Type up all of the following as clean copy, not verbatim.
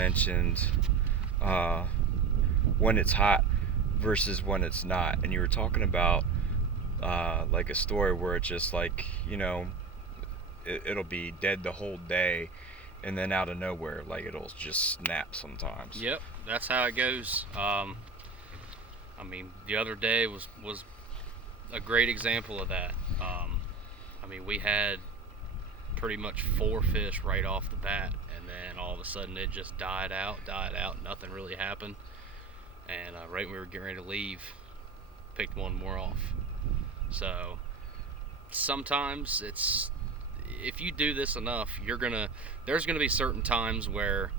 mentioned when it's hot versus when it's not, and you were talking about like a story where it's just like, you know, it'll be dead the whole day, and then out of nowhere, like, it'll just snap sometimes. Yep, that's how it goes. I mean, the other day was a great example of that. I mean, we had pretty much 4 fish right off the bat, and then all of a sudden it just died out, nothing really happened. And right when we were getting ready to leave, picked one more off. So sometimes it's, if you do this enough, there's gonna be certain times where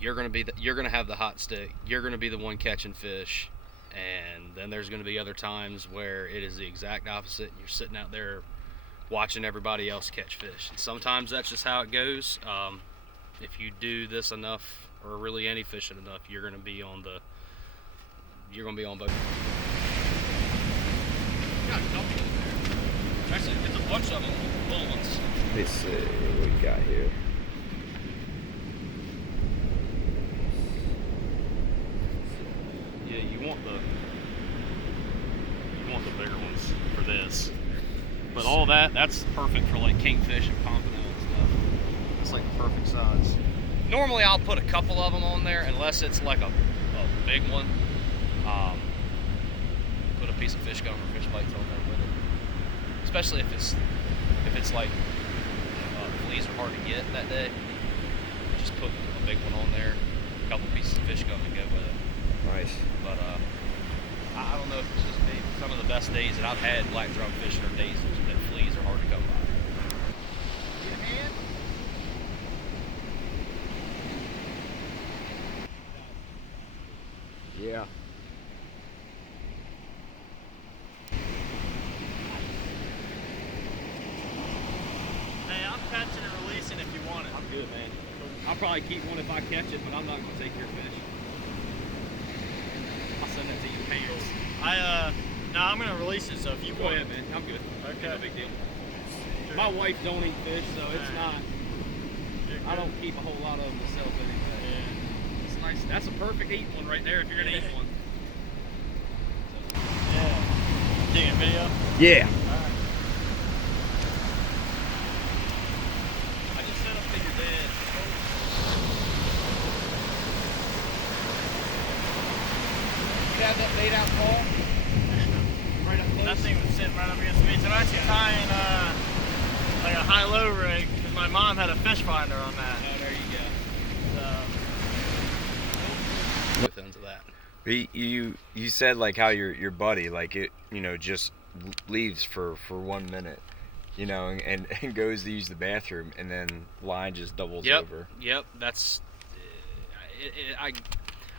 you're gonna have the hot stick, you're gonna be the one catching fish, and then there's gonna be other times where it is the exact opposite, and you're sitting out there watching everybody else catch fish. And sometimes that's just how it goes. If you do this enough, or really any fishing enough, you're gonna be on both. Got a couple in there. Actually, it's a bunch of them, little ones. Let's see what we got here. Yeah, you want the bigger ones for this. But all that's perfect for like kingfish and pompano and stuff. It's like the perfect size. Normally I'll put a couple of them on there unless it's like a big one. Put a piece of fish gum or fish bites on there with it. Especially if it's like fleas are hard to get that day. Just put a big one on there, a couple pieces of fish gum to go with it. Nice. But I don't know if it's just me. Some of the best days that I've had black drum fishing are days that fleas are hard to come by. Get a hand? Yeah. Hey, I'm catching and releasing if you want it. I'm good, man. I'll probably keep one if I catch it, but I'm not going to take your fish. I'll send that to you in hands. No, I'm gonna release it. So if you Go want ahead, man. I'm good. Okay. No big deal. Sure. My wife don't eat fish, so it's not. I don't keep a whole lot of them myself anyway. Yeah. It's nice. That's a perfect eat one right there if you're gonna eat one. Yeah. Taking a video? Yeah. Alright. I just set up figure dead. You have that laid out call? Right up close? That thing was sitting right up against me. So I'm actually tying like a high-low rig because my mom had a fish finder on that. Oh, there you go. So. Both ends of that. You said like how your buddy, like, it, you know, just leaves for 1 minute, you know, and goes to use the bathroom, and then line just doubles over. Yep. That's.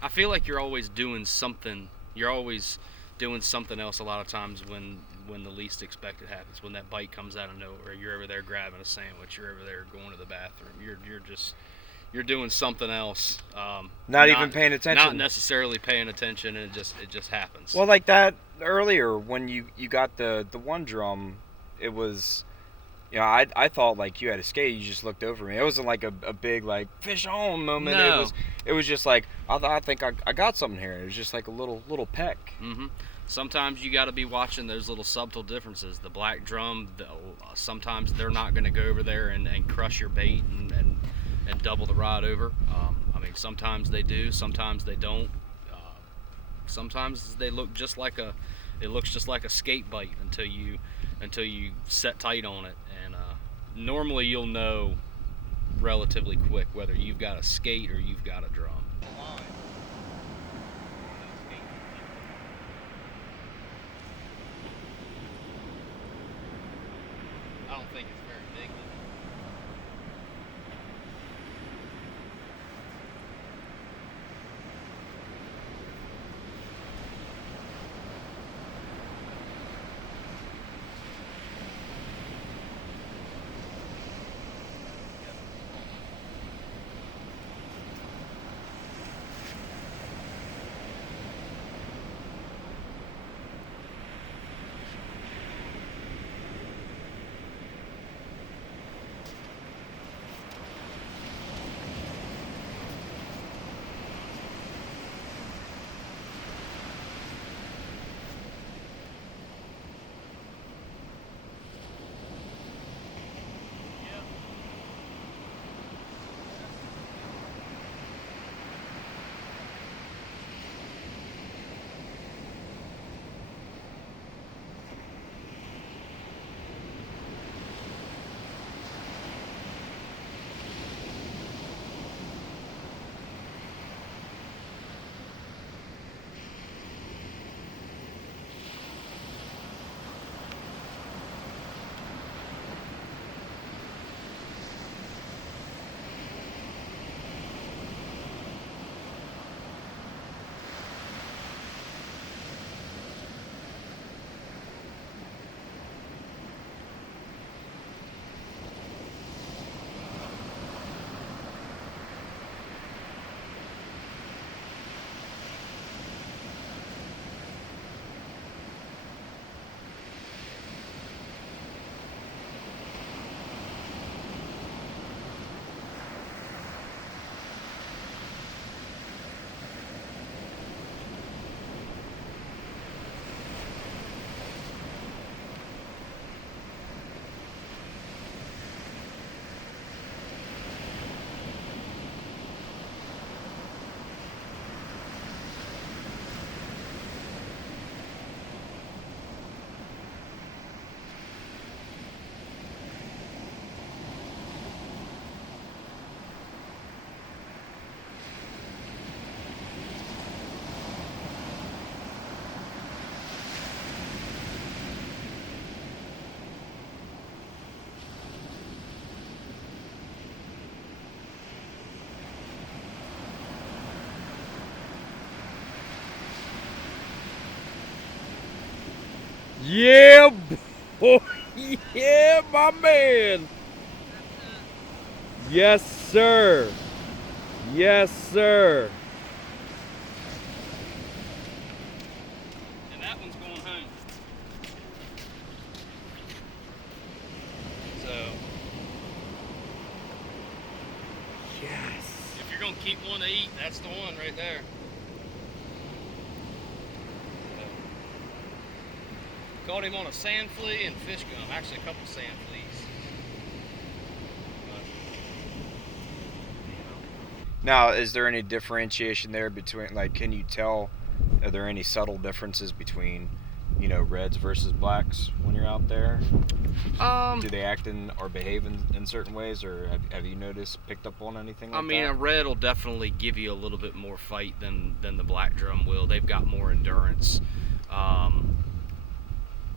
I feel like you're always doing something. You're always doing something else a lot of times when the least expected happens. When that bite comes out of nowhere, you're over there grabbing a sandwich. You're over there going to the bathroom. You're doing something else. Not even paying attention. Not necessarily paying attention, and it just happens. Well, like that earlier when you got the one drum, it was, you know, I thought like you had a skate. You just looked over me. It wasn't like a big like fish on moment. No. It was just like I think I got something here. It was just like a little peck. Mm-hmm. Sometimes you got to be watching those little subtle differences. The black drum, sometimes they're not going to go over there and crush your bait and double the rod over. I mean, sometimes they do, sometimes they don't. Sometimes they look just like it looks just like a skate bite until you set tight on it. And normally you'll know relatively quick whether you've got a skate or you've got a drum. I don't think it's very big. Yeah, boy. Yeah, my man. Yes, sir. Yes, sir. And that one's going home. So, Yes. if you're gonna keep one to eat, that's the one right there. Caught him on a sand flea and fish gum. Actually, a couple sand fleas. But, Now, is there any differentiation there between, like, can you tell, are there any subtle differences between, reds versus blacks when you're out there? Do they act or behave in certain ways, or have you picked up on anything like that? a red will definitely give you a little bit more fight than the black drum will. They've got more endurance.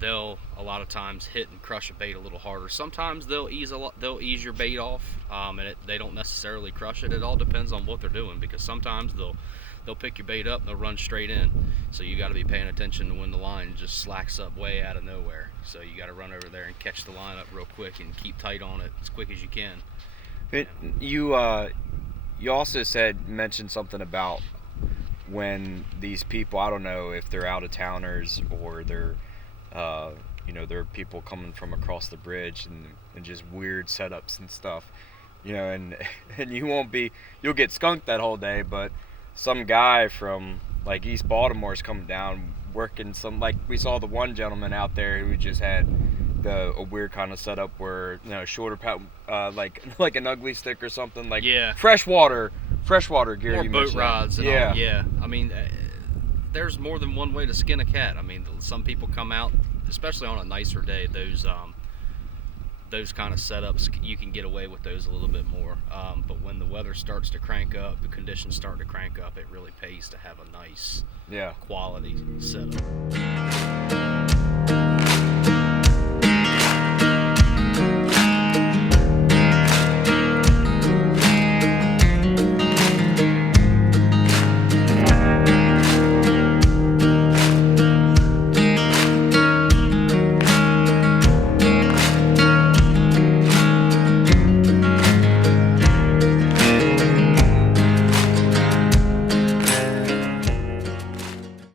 They'll a lot of times hit and crush a bait a little harder. Sometimes they'll ease your bait off, and they don't necessarily crush it. It all depends on what they're doing, because sometimes they'll pick your bait up and they'll run straight in. So you got to be paying attention to when the line just slacks up way out of nowhere. So you got to run over there and catch the line up real quick and keep tight on it as quick as you can. You also mentioned something about when these people, I don't know if they're out of towners or they're there are people coming from across the bridge and just weird setups and stuff, and you'll get skunked that whole day, but some guy from like East Baltimore is coming down working like we saw the one gentleman out there who just had a weird kind of setup where shorter like an ugly stick or something, like freshwater gear, or you boat mentioned. rods and all. Yeah, there's more than one way to skin a cat. Some people come out, especially on a nicer day, those kind of setups, you can get away with those a little bit more. But when the weather starts to crank up, the conditions start to crank up, it really pays to have a nice quality setup.